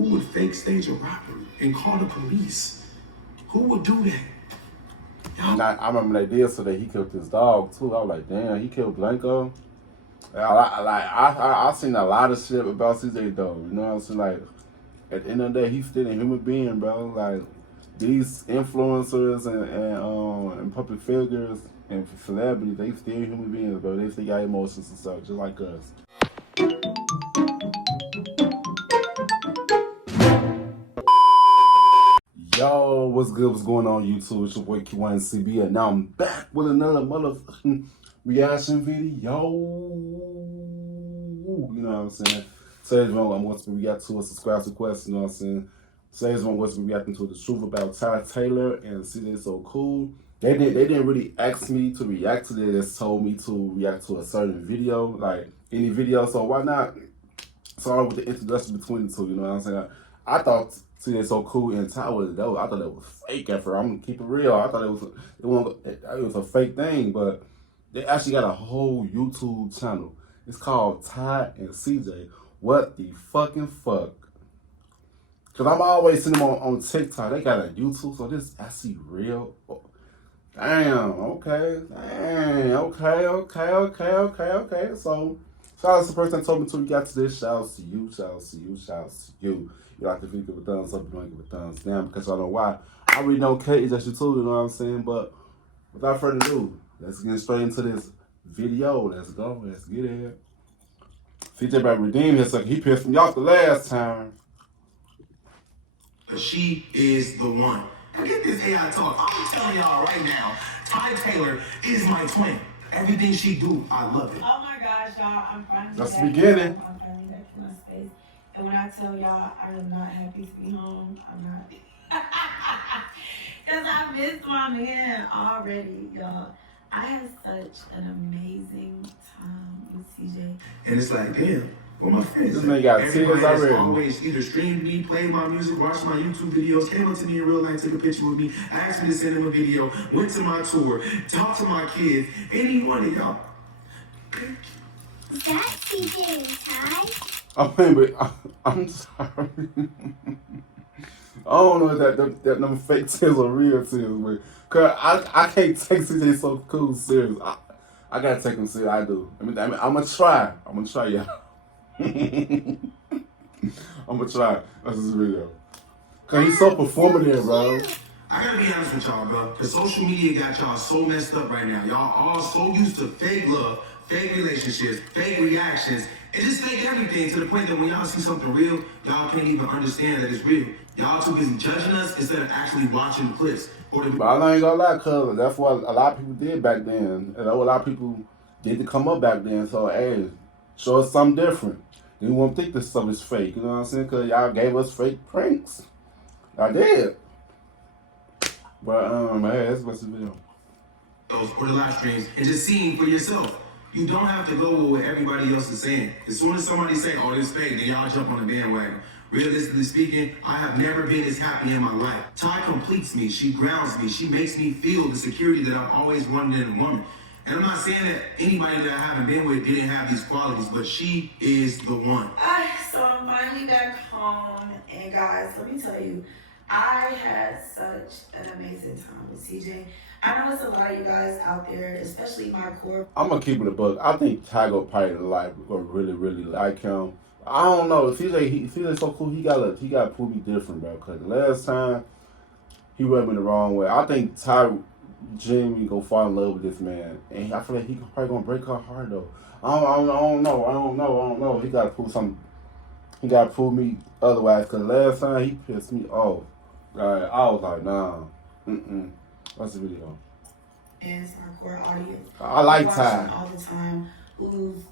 Who would fake stage a robbery and call the police? Who would do that? And I remember they did so that he killed his dog too. I was like, damn, he killed Blanco. I seen a lot of shit about CJ though. You know what I'm saying? Like, at the end of the day, he's still a human being, bro. Like, these influencers and public figures and celebrities, they still human beings, bro. They still got emotions and stuff, just like us. Yo, what's good? What's going on, YouTube? It's your boy Q1CB, and now I'm back with another motherfucking reaction video. You know what I'm saying? Today's one I'm going to react to a subscribe request. You know what I'm saying? Today's one I'm going to be reacting to the truth about Ty Taylor and CJ So Cool. They didn't really ask me to react to this. They just told me to react to a certain video, like any video. So why not start with the introduction between the two? You know what I'm saying? I thought CJ So Cool and Ty was dope. I thought it was fake at first. I'm gonna keep it real. I thought it was a fake thing, but they actually got a whole YouTube channel. It's called Ty and CJ. What the fucking fuck? Cause I'm always seeing them on TikTok. They got a YouTube, so this actually real. Damn. Okay. Dang. Okay. So shout out to the person that told me to react to this. Shout out to you. Shout out to you. Shout out to you. You like the video, give a thumbs up. You don't give a thumbs down because I know why. I really don't care. It's just you too. You know what I'm saying? But without further ado, let's get straight into this video. Let's go. Let's get it. CJ better redeem himself. He pissed me off the last time. She is the one. Now get this AI talk. I'm telling y'all right now, Ty Taylor is my twin. Everything she do, I love it. Oh my gosh, y'all, I'm finally That's back. the beginning. I'm finally back in my space. And when I tell y'all I am not happy to be home, I'm not. Because I missed my man already, y'all. I had such an amazing time with CJ. And it's like, damn, where my friends? This man got tears Everybody has already. always either streamed me, played my music, watched my YouTube videos, came up to me in real life, took a picture with me, asked me to send them a video, went to my tour, talked to my kids, any one of y'all. Is that CJ and Ty? Oh, wait, but I'm sorry. I don't know if that them fake tears or real tears, but cause I can't take CJ So Cool serious. I gotta take him serious. I do. I mean, I'm gonna try. Yeah. I'm gonna try. That's this video. Cause he's so performative, bro. I gotta be honest with y'all, bro. The social media got y'all so messed up right now. Y'all all so used to fake love, fake relationships, fake reactions, and just fake everything to the point that when y'all see something real, y'all can't even understand that it's real. Y'all too busy judging us instead of actually watching the clips. But I ain't gonna lie, cuz that's what a lot of people did back then. And a lot of people did to come up back then. So, hey, show us something different. You won't think this stuff is fake, you know what I'm saying? Because y'all gave us fake pranks. I did. But, hey, that's what's the video. Or the live streams and just seeing for yourself. You don't have to go with what everybody else is saying. As soon as somebody say, oh, this fake, then y'all jump on the bandwagon. Realistically speaking, I have never been as happy in my life. Ty completes me. She grounds me. She makes me feel the security that I've always wanted in a woman. And I'm not saying that anybody that I haven't been with didn't have these qualities, but she is the one. So I'm finally back home. And guys, let me tell you, I had such an amazing time with CJ. I know it's a lot of you guys out there, especially my core. I'm gonna keep it a buck. I think Ty go probably like or really like him. I don't know. CJ So Cool. He gotta prove me different, bro. Cause the last time he rubbed me the wrong way. I think Ty genuinely go fall in love with this man, and I feel like he probably gonna break her heart though. I don't know. He gotta prove something. He gotta prove me otherwise. Cause last time he pissed me off. Right? I was like, nah. What's the video? And it's my core audience. I like Ty all the time. Who's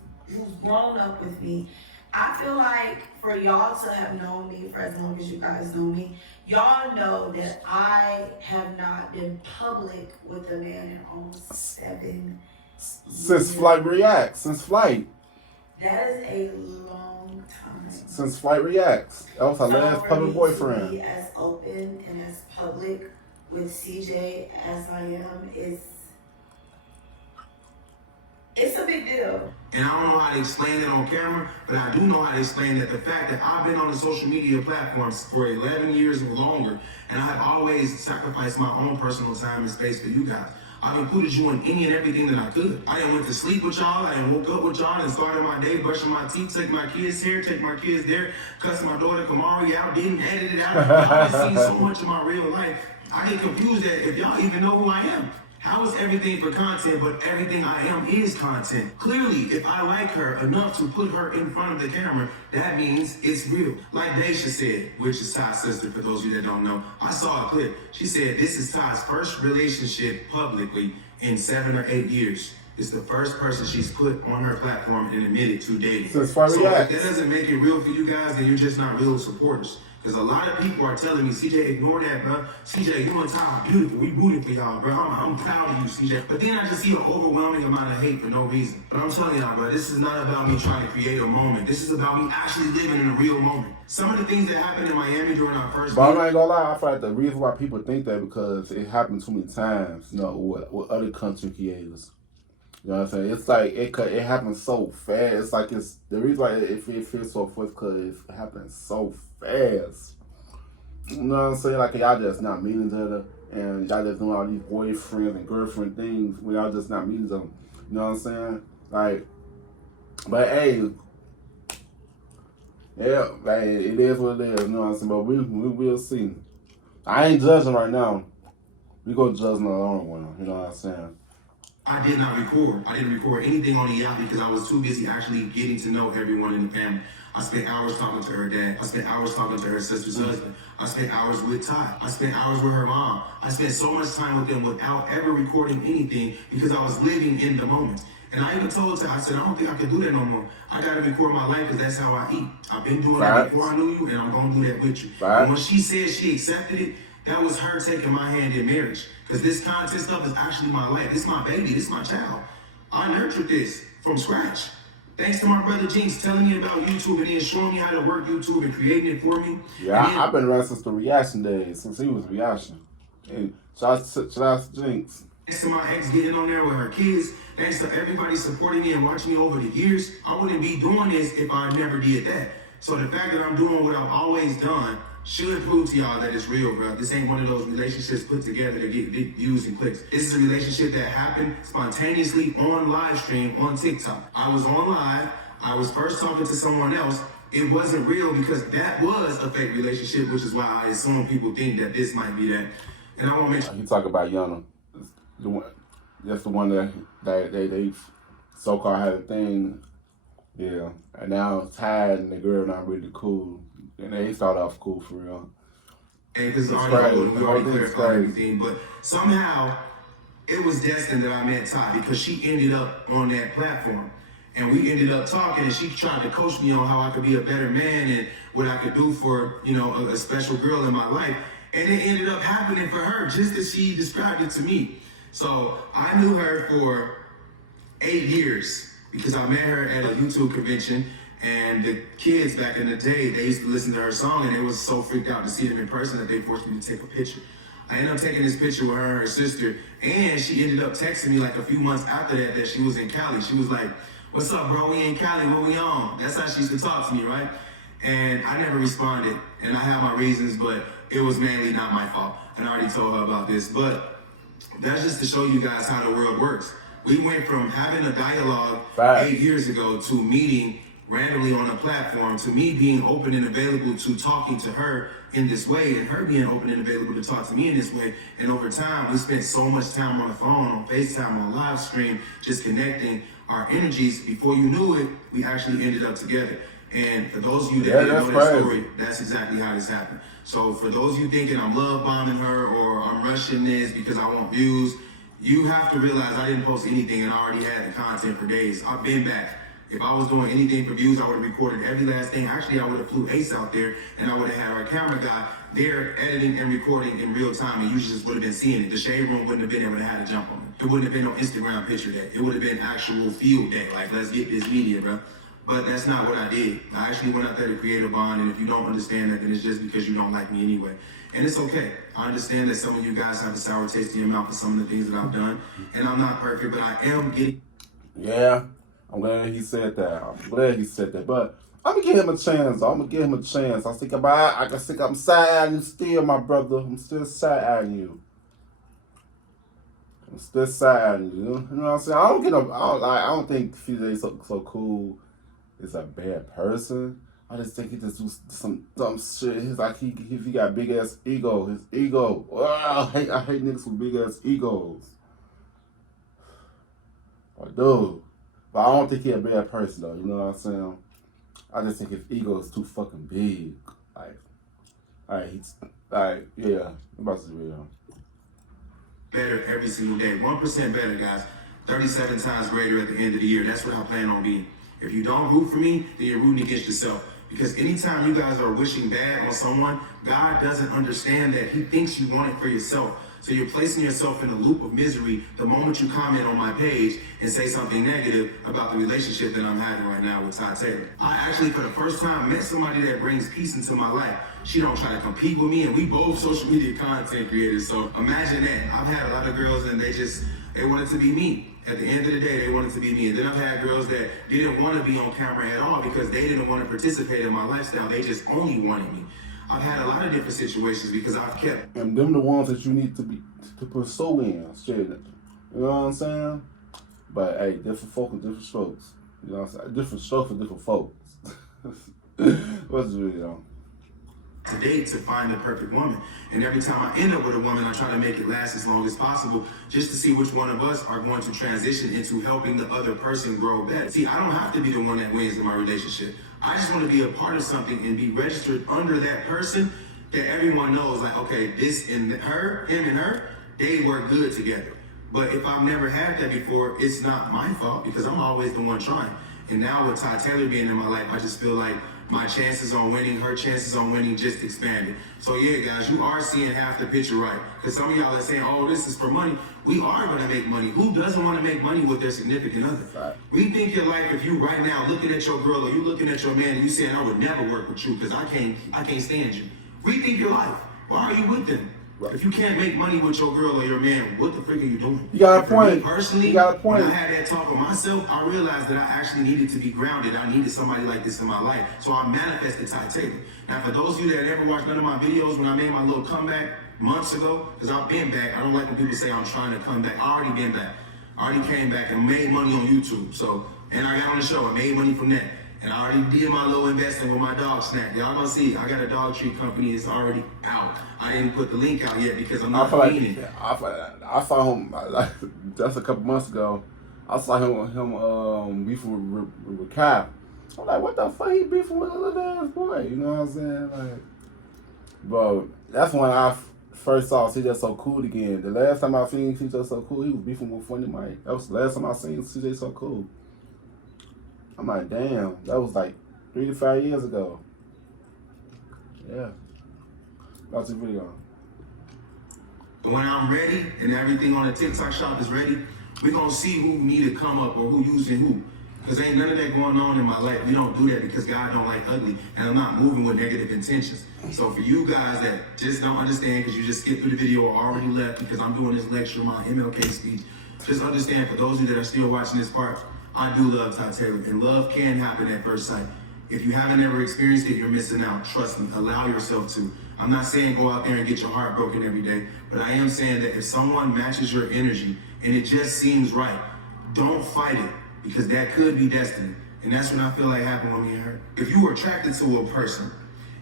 grown up with me. I feel like for y'all to have known me for as long as you guys know me, y'all know that I have not been public with a man in almost 7 years. Since Flight Reacts. Since Flight. That is a long time. Since Flight Reacts. That was her last public boyfriend. To be as open and as public with CJ as I am It's a big deal. And I don't know how to explain it on camera, but I do know how to explain that the fact that I've been on the social media platforms for 11 years or longer, and I've always sacrificed my own personal time and space for you guys. I've included you in any and everything that I could. I didn't went to sleep with y'all, I didn't woke up with y'all and started my day brushing my teeth, taking my kids here, taking my kids there, cussing my daughter Kamari out, didn't edit it out. Y'all have seen so much of my real life. I get confused that if y'all even know who I am. How is everything for content, but everything I am is content? Clearly, if I like her enough to put her in front of the camera, that means it's real. Like Daisha said, which is Ty's sister, for those of you that don't know, I saw a clip. She said this is Ty's first relationship publicly in 7 or 8 years. It's the first person she's put on her platform and admitted to dating. So if that doesn't make it real for you guys, then you're just not real supporters. Because a lot of people are telling me, CJ, ignore that, bro. CJ, you and Ty are beautiful. We rooting for y'all, bro. I'm proud of you, CJ. But then I just see an overwhelming amount of hate for no reason. But I'm telling y'all, bro, this is not about me trying to create a moment. This is about me actually living in a real moment. Some of the things that happened in Miami during our first But I'm not gonna lie, I feel like the reason why people think that because it happened too many times, you know, with other content creators. You know what I'm saying? It's like it happens so fast. It's like it's the reason why it feels so fast because it happens so fast. You know what I'm saying? Like y'all just not meeting each other and y'all just doing all these boyfriend and girlfriend things when y'all just not meeting them. You know what I'm saying? Like, but hey, yeah, hey, it is what it is. You know what I'm saying? But we will see. I ain't judging right now. We gonna judge in the long run. You know what I'm saying? I did not record. I didn't record anything on the yacht because I was too busy actually getting to know everyone in the family. I spent hours talking to her dad. I spent hours talking to her sister's husband. I spent hours with Ty. I spent hours with her mom. I spent so much time with them without ever recording anything because I was living in the moment. And I even told her, I said, I don't think I can do that no more. I got to record my life because that's how I eat. I've been doing that before I knew you, and I'm going to do that with you. And when she said she accepted it, that was her taking my hand in marriage. Because this content stuff is actually my life. This is my baby. This is my child. I nurtured this from scratch. Thanks to my brother Jinx telling me about YouTube and then showing me how to work YouTube and creating it for me. Yeah, I've been around since the reaction days, since he was reaction. And shout out to Jinx. Thanks to my ex getting on there with her kids. Thanks to everybody supporting me and watching me over the years. I wouldn't be doing this if I never did that. So the fact that I'm doing what I've always done should prove to y'all that it's real, bro. This ain't one of those relationships put together to get views and clicks. This is a relationship that happened spontaneously on live stream on TikTok. I was on live. I was first talking to someone else. It wasn't real because that was a fake relationship, which is why I assume people think that this might be that. And I won't mention. You talk about Yana. That's the one that they so-called had a thing. Yeah. And now Ty and the girl not really cool. And they started off cool for real. And because we already clarified everything, but somehow it was destined that I met Ty because she ended up on that platform. And we ended up talking and she tried to coach me on how I could be a better man and what I could do for, you know, a special girl in my life. And it ended up happening for her just as she described it to me. So I knew her for 8 years because I met her at a YouTube convention. And the kids back in the day, they used to listen to her song and they was so freaked out to see them in person that they forced me to take a picture. I ended up taking this picture with her and her sister, and she ended up texting me like a few months after that she was in Cali. She was like, "What's up, bro? We in Cali, what we on?" That's how she used to talk to me, right? And I never responded, and I have my reasons, but it was mainly not my fault. And I already told her about this, but that's just to show you guys how the world works. We went from having a dialogue 8 years ago to meeting randomly on a platform to me being open and available to talking to her in this way and her being open and available to talk to me in this way. And over time, we spent so much time on the phone, on FaceTime, on live stream, just connecting our energies. Before you knew it, we actually ended up together. And for those of you that didn't know that story, that's exactly how this happened. So for those of you thinking I'm love bombing her or I'm rushing this because I want views, you have to realize I didn't post anything and I already had the content for days. I've been back. If I was doing anything for views, I would have recorded every last thing. Actually, I would have flew Ace out there and I would have had our camera guy there editing and recording in real time, and you just would have been seeing it. The shade room wouldn't have been able to have to jump on it. It wouldn't have been no Instagram picture day. It would have been actual field day. Like, let's get this media, bro. But that's not what I did. I actually went out there to create a bond, and if you don't understand that, then it's just because you don't like me anyway. And it's okay. I understand that some of you guys have a sour taste in your mouth for some of the things that I've done, and I'm not perfect, but I am getting... Yeah, I'm glad he said that. I'm glad he said that. But I'm gonna give him a chance. I'm gonna give him a chance. I think I'm side you still, my brother. I'm still side you. I'm still side you. You know what I'm saying? I don't think FJ so cool is a bad person. I just think he just do some dumb shit. He's like he got big ass ego. His ego. Oh, I hate niggas with big ass egos. Like, dude. But I don't think he a bad person though. You know what I'm saying? I just think his ego is too fucking big. Yeah. I'm about to say real. Better every single day. 1% better, guys. 37 times greater at the end of the year. That's what I plan on being. If you don't root for me, then you're rooting against yourself. Because anytime you guys are wishing bad on someone, God doesn't understand that. He thinks you want it for yourself. So you're placing yourself in a loop of misery the moment you comment on my page and say something negative about the relationship that I'm having right now with Ty Taylor. I actually, for the first time, met somebody that brings peace into my life. She don't try to compete with me, and we both social media content creators. So imagine that. I've had a lot of girls and they wanted to be me. At the end of the day, they wanted to be me. And then I've had girls that didn't want to be on camera at all because they didn't want to participate in my lifestyle. They just only wanted me. I've had a lot of different situations because I've kept. And them the ones that you need to pursue in. Shit. You know what I'm saying? But hey, different folk and different strokes. You know what I'm saying? Different strokes for different folks. What's the video? To date to find the perfect woman. And every time I end up with a woman, I try to make it last as long as possible just to see which one of us are going to transition into helping the other person grow better. See, I don't have to be the one that wins in my relationship. I just want to be a part of something and be registered under that person that everyone knows, like, okay, this and her, him and her, they work good together. But if I've never had that before, it's not my fault because I'm always the one trying. And now with Ty Taylor being in my life, I just feel like my chances on winning, her chances on winning just expanded. So yeah, guys, you are seeing half the picture right. Because some of y'all are saying, oh, this is for money. We are going to make money. Who doesn't want to make money with their significant other? Right. Rethink your life. If you right now looking at your girl or you looking at your man and you saying, I would never work with you because I can't stand you. Rethink your life. Why are you with them? Right. If you can't make money with your girl or your man, what the frick are you doing? You got a point. Me personally, you got a point. When I had that talk with myself, I realized that I actually needed to be grounded. I needed somebody like this in my life. So I manifested Ty Taylor. Now, for those of you that never watched none of my videos when I made my little comeback months ago, because I've been back. I don't like when people say I'm trying to come back. I already been back. I already came back and made money on YouTube. So, and I got on the show and made money from that. And I already did my little investing with my dog snack. Y'all gonna see, I got a dog treat company. It's already out. I didn't put the link out yet because I'm not feeding it. I saw him like that's a couple months ago. I saw him beefing with Cap. I'm like, what the fuck he beefing with a little ass boy? You know what I'm saying? Like, bro, that's when I first saw CJ So Cool again. The last time I seen CJ So Cool, he was beefing with Funny Mike. That was the last time I seen CJ So Cool. I'm like, damn, that was like 3 to 5 years ago. Yeah. That's the video. But when I'm ready and everything on the TikTok shop is ready, we're going to see who need to come up or who using who. Because ain't none of that going on in my life. We don't do that because God don't like ugly. And I'm not moving with negative intentions. So for you guys that just don't understand because you just skipped through the video or already left because I'm doing this lecture, my MLK speech, just understand for those of you that are still watching this part, I do love Ty Taylor, and love can happen at first sight. If you haven't ever experienced it, you're missing out. Trust me, allow yourself to. I'm not saying go out there and get your heart broken every day, but I am saying that if someone matches your energy and it just seems right, don't fight it because that could be destiny. And that's what I feel like happened with me and her. If you were attracted to a person,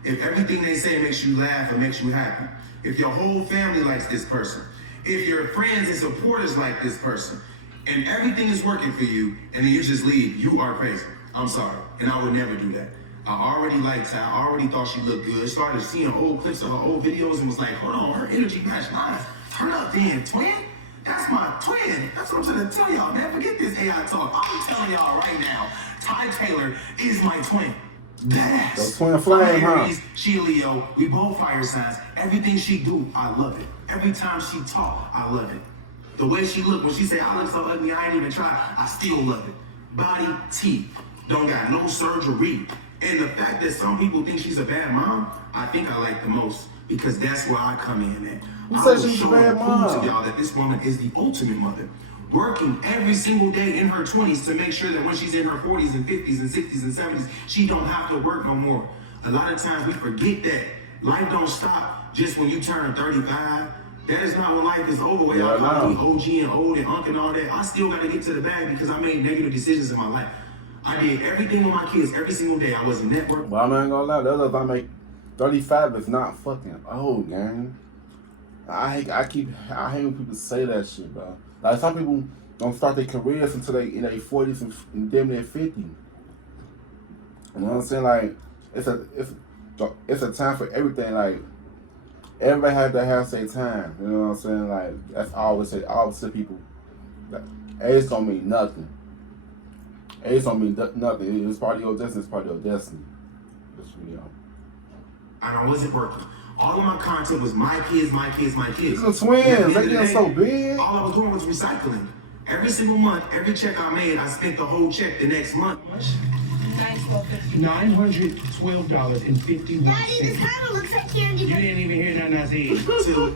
if everything they say makes you laugh or makes you happy, if your whole family likes this person, if your friends and supporters like this person, and everything is working for you, and then you just leave, you are crazy. I'm sorry, and I would never do that. I already liked her. I already thought she looked good. Started seeing old clips of her old videos and was like, hold on, her energy matched mine. Turn up then, twin. That's my twin. That's what I'm trying to tell y'all, man. Forget this AI talk. I'm telling y'all right now, Ty Taylor is my twin. That ass. The twin flame, huh? She Leo. We both fire signs. Everything she do, I love it. Every time she talk, I love it. The way she look, when she say, I look so ugly, I ain't even try, I still love it. Body, teeth, don't got no surgery. And the fact that some people think she's a bad mom, I think I like the most because that's where I come in at. Who I said will she's a show bad and prove mom? to y'all that this woman is the ultimate mother. working every single day in her 20s to make sure that when she's in her 40s and 50s and 60s and 70s, she don't have to work no more. A lot of times we forget that life don't stop just when you turn 35. That is not when life is over. Where y'all call me OG and old and uncle and all that. I still got to get to the bag because I made negative decisions in my life. I did everything with my kids every single day. I wasn't networking. But I'm not gonna lie, the other I make 35 is not fucking old, gang. I hate when people say that shit, bro. Like some people don't start their careers until they in their 40s and damn near 50. You know what I'm saying? Like it's a time for everything. Like everybody has to have their time. You know what I'm saying? Like that's I always say to people. Like, age don't mean nothing. Age don't mean nothing. It's part of your destiny. It's part of your destiny. Just, you know. And I wasn't working. All of my content was my kids, my kids, my kids. These are twins. At the They end of the getting day, so big. All I was doing was recycling. Every single month, every check I made, I spent the whole check the next month. $912.51. Daddy, this kind of looks like candy. You didn't even hear nothing I said. Till